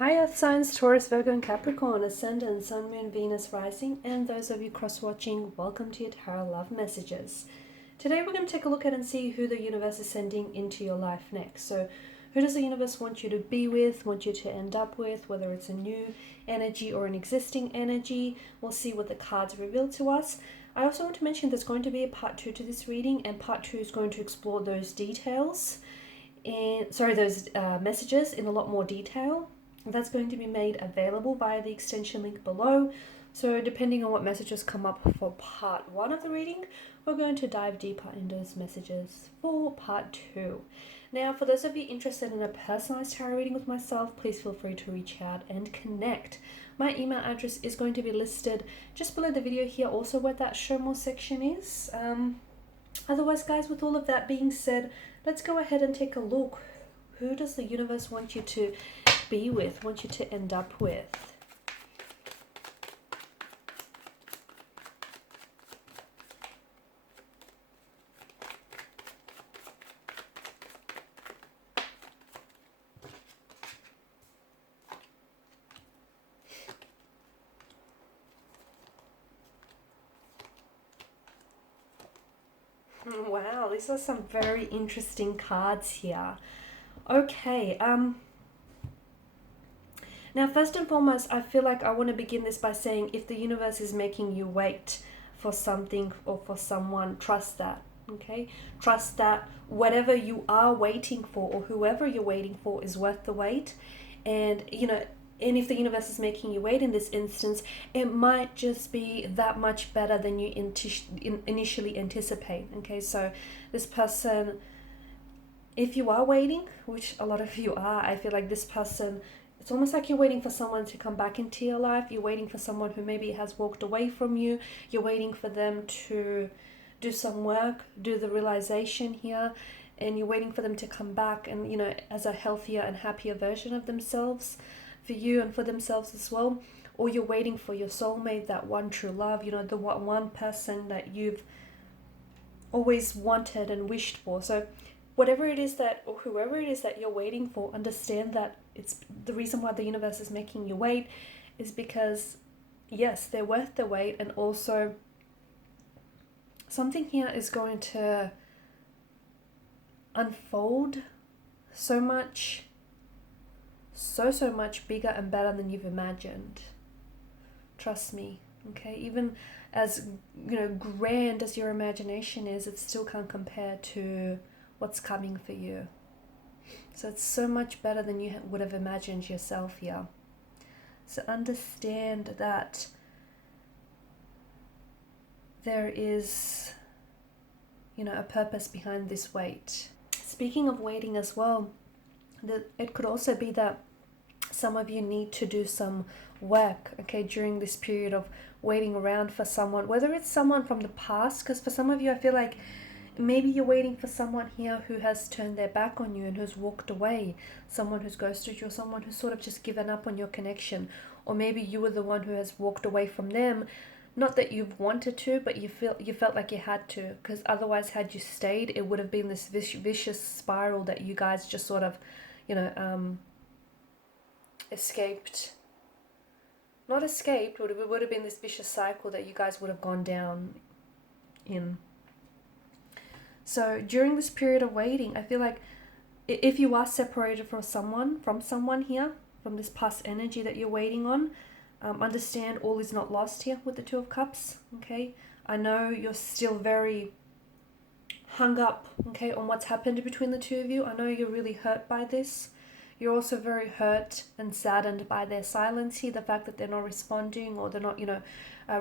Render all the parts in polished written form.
Hi Earth signs, Taurus, Virgo and Capricorn, Ascendant, Sun, Moon, Venus, Rising, and those of you cross-watching, welcome to your Tarot Love Messages. Today we're going to take a look at and see who the universe is sending into your life next. So who does the universe want you to be with, want you to end up with, whether it's a new energy or an existing energy. We'll see what the cards reveal to us. I also want to mention there's going to be a part 2 to this reading, and part 2 is going to explore those details, those messages in a lot more detail. That's going to be made available via the extension link below. So depending on what messages come up for part 1 of the reading, we're going to dive deeper into those messages for part 2. Now, for those of you interested in a personalized tarot reading with myself, please feel free to reach out and connect. My email address is going to be listed just below the video here, also where that show more section is. Otherwise, guys, with all of that being said, let's go ahead and take a look. Who does the universe want you to be with, want you to end up with? Wow, these are some very interesting cards here. Okay, now first and foremost, I feel like I want to begin this by saying if the universe is making you wait for something or for someone, trust that, okay? Trust that whatever you are waiting for or whoever you're waiting for is worth the wait. And, and if the universe is making you wait in this instance, it might just be that much better than you initially anticipate, okay? So this person, if you are waiting, which a lot of you are, I feel like this person, it's almost like you're waiting for someone to come back into your life. You're waiting for someone who maybe has walked away from you. You're waiting for them to do some work, do the realization here, and you're waiting for them to come back and, as a healthier and happier version of themselves for you and for themselves as well. Or you're waiting for your soulmate, that one true love, the one person that you've always wanted and wished for. So whatever it is that, or whoever it is that you're waiting for, understand that it's the reason why the universe is making you wait is because, yes, they're worth the wait. And also something here is going to unfold so much bigger and better than you've imagined. Trust me, okay? Even as, grand as your imagination is, it still can't compare to what's coming for you. So it's so much better than you would have imagined yourself here. So understand that there is, a purpose behind this wait. Speaking of waiting as well, it could also be that some of you need to do some work, okay, during this period of waiting around for someone, whether it's someone from the past, because for some of you, I feel like maybe you're waiting for someone here who has turned their back on you and who's walked away, someone who's ghosted you, or someone who's sort of just given up on your connection. Or maybe you were the one who has walked away from them, not that you've wanted to, but you felt like you had to, because otherwise, had you stayed, it would have been this vicious spiral that you guys just sort of, escaped. Not escaped, but it would have been this vicious cycle that you guys would have gone down in. So during this period of waiting, I feel like if you are separated from someone here, from this past energy that you're waiting on, understand all is not lost here with the Two of Cups, okay? I know you're still very hung up, okay, on what's happened between the two of you. I know you're really hurt by this. You're also very hurt and saddened by their silence here, the fact that they're not responding or they're not,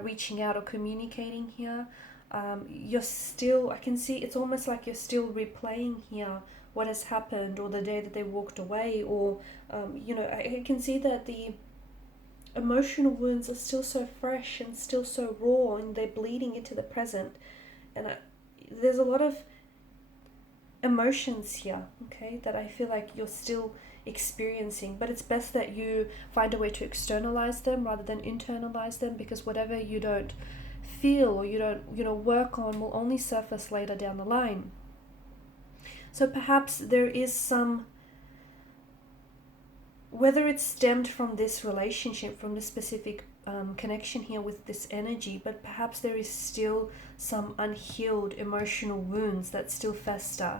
reaching out or communicating here. You're still, I can see, it's almost like you're still replaying here what has happened, or the day that they walked away, or, I can see that the emotional wounds are still so fresh and still so raw, and they're bleeding into the present. And there's a lot of emotions here, okay, that I feel like you're still experiencing, but it's best that you find a way to externalize them rather than internalize them, because whatever you don't feel or you don't work on will only surface later down the line. So perhaps there is some whether it's stemmed from this relationship, from this specific connection here with this energy, but perhaps there is still some unhealed emotional wounds that still fester,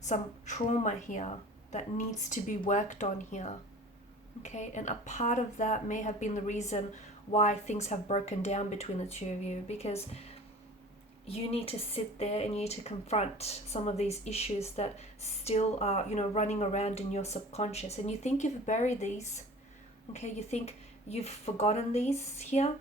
some trauma here that needs to be worked on here. Okay, and a part of that may have been the reason why things have broken down between the two of you, because you need to sit there and you need to confront some of these issues that still are, running around in your subconscious. And you think you've buried these, okay? You think you've forgotten these here,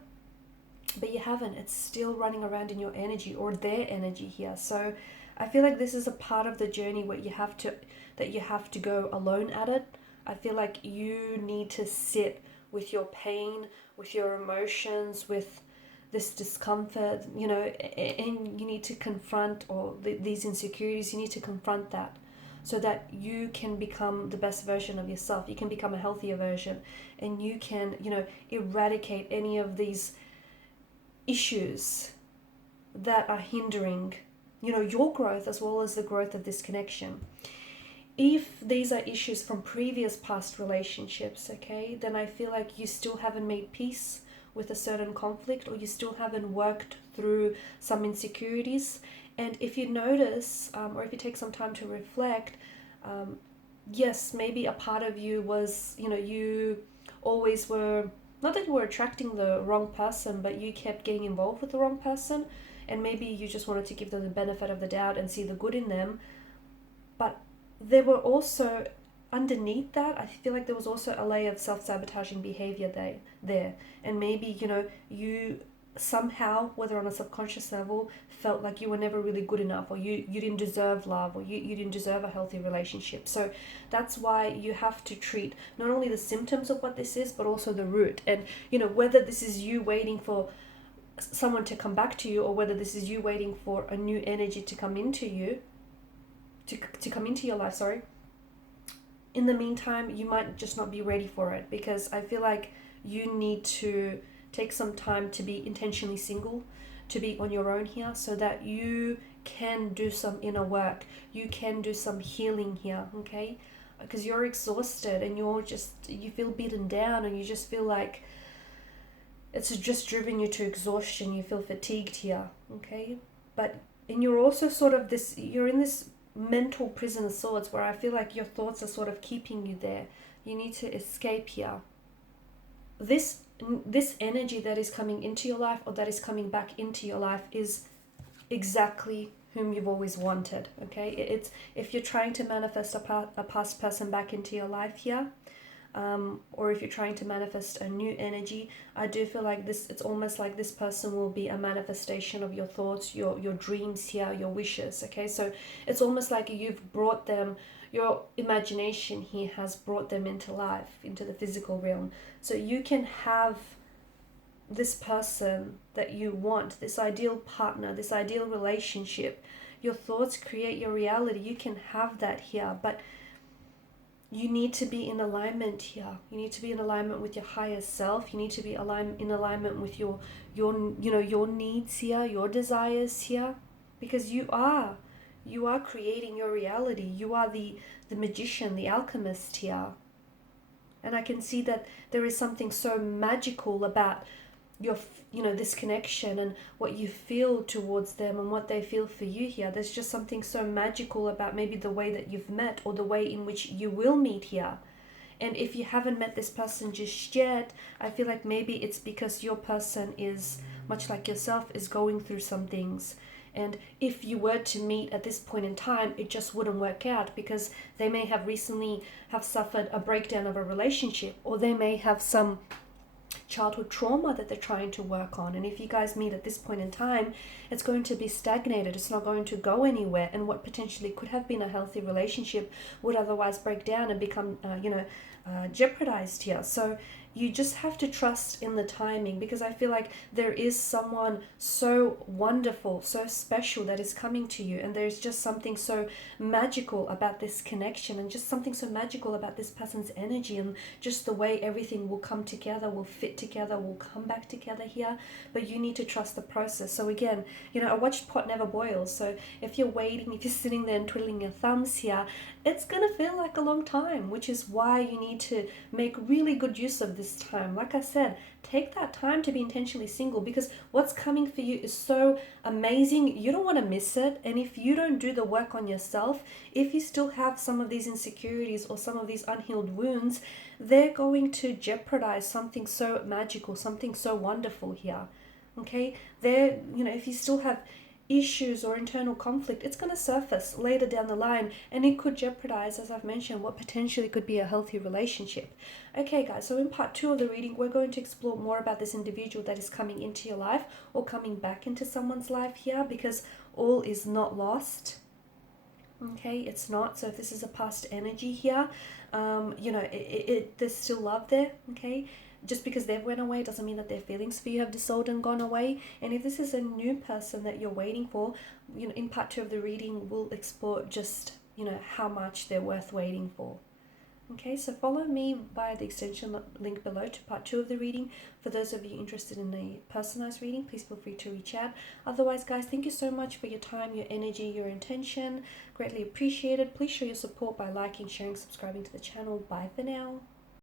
but you haven't. It's still running around in your energy, or their energy here. So I feel like this is a part of the journey where you have to go alone at it. I feel like you need to sit with your pain, with your emotions, with this discomfort, and you need to confront these insecurities. You need to confront that so that you can become the best version of yourself. You can become a healthier version, and you can, eradicate any of these issues that are hindering, your growth as well as the growth of this connection. If these are issues from previous past relationships, okay, then I feel like you still haven't made peace with a certain conflict, or you still haven't worked through some insecurities. And if you notice, or if you take some time to reflect, yes, maybe a part of you was, you always were, not that you were attracting the wrong person, but you kept getting involved with the wrong person, and maybe you just wanted to give them the benefit of the doubt and see the good in them. But there were also, underneath that, I feel like there was also a layer of self-sabotaging behavior there. And maybe, you somehow, whether on a subconscious level, felt like you were never really good enough, or you didn't deserve love, or you didn't deserve a healthy relationship. So that's why you have to treat not only the symptoms of what this is, but also the root. And, whether this is you waiting for someone to come back to you, or whether this is you waiting for a new energy to come into you, to come into your life, in the meantime, you might just not be ready for it, because I feel like you need to take some time to be intentionally single, to be on your own here, so that you can do some inner work, you can do some healing here, okay? Because you're exhausted and you feel beaten down, and you just feel like it's just driven you to exhaustion. You feel fatigued here, okay? And you're also you're in this mental prison of sorts, where I feel like your thoughts are sort of keeping you there. You need to escape here. This energy that is coming into your life, or that is coming back into your life, is exactly whom you've always wanted, okay? It's, if you're trying to manifest a past person back into your life here, or if you're trying to manifest a new energy, I do feel like it's almost like this person will be a manifestation of your thoughts, your dreams here, your wishes, okay? So it's almost like you've brought them, your imagination here has brought them into life, into the physical realm. So you can have this person that you want, this ideal partner, this ideal relationship. Your thoughts create your reality. You can have that here, but you need to be in alignment here. You need to be in alignment with your higher self. You need to be in alignment with your needs here, your desires here, because you are creating your reality. You are the magician, the alchemist here. And I can see that there is something so magical about your this connection, and what you feel towards them and what they feel for you here. There's just something so magical about maybe the way that you've met, or the way in which you will meet here. And if you haven't met this person just yet, I feel like maybe it's because your person is, much like yourself, is going through some things. And if you were to meet at this point in time, it just wouldn't work out, because they may have recently have suffered a breakdown of a relationship, or they may have some childhood trauma that they're trying to work on. And if you guys meet at this point in time, it's going to be stagnated. It's not going to go anywhere. And what potentially could have been a healthy relationship would otherwise break down and become, jeopardized here. So you just have to trust in the timing, because I feel like there is someone so wonderful, so special that is coming to you. And there's just something so magical about this connection, and just something so magical about this person's energy, and just the way everything will come together, will fit together, will come back together here. But you need to trust the process. So again, a watched pot never boils. So if you're waiting, if you're sitting there and twiddling your thumbs here, it's gonna feel like a long time, which is why you need to make really good use of this time. Like I said, take that time to be intentionally single, because what's coming for you is so amazing. You don't want to miss it. And if you don't do the work on yourself, if you still have some of these insecurities or some of these unhealed wounds, they're going to jeopardize something so magical, something so wonderful here. Okay, there, if you still have issues or internal conflict, it's going to surface later down the line, and it could jeopardize, as I've mentioned, what potentially could be a healthy relationship. Okay, guys, so in part 2 of the reading, we're going to explore more about this individual that is coming into your life or coming back into someone's life here, because all is not lost. Okay, it's not. So if this is a past energy here, there's still love there. Okay, just because they've went away doesn't mean that their feelings for you have dissolved and gone away. And if this is a new person that you're waiting for, in part 2 of the reading, we'll explore just how much they're worth waiting for. Okay, so follow me via the extension link below to part 2 of the reading. For those of you interested in a personalized reading, please feel free to reach out. Otherwise, guys, thank you so much for your time, your energy, your intention. Greatly appreciated. Please show your support by liking, sharing, subscribing to the channel. Bye for now.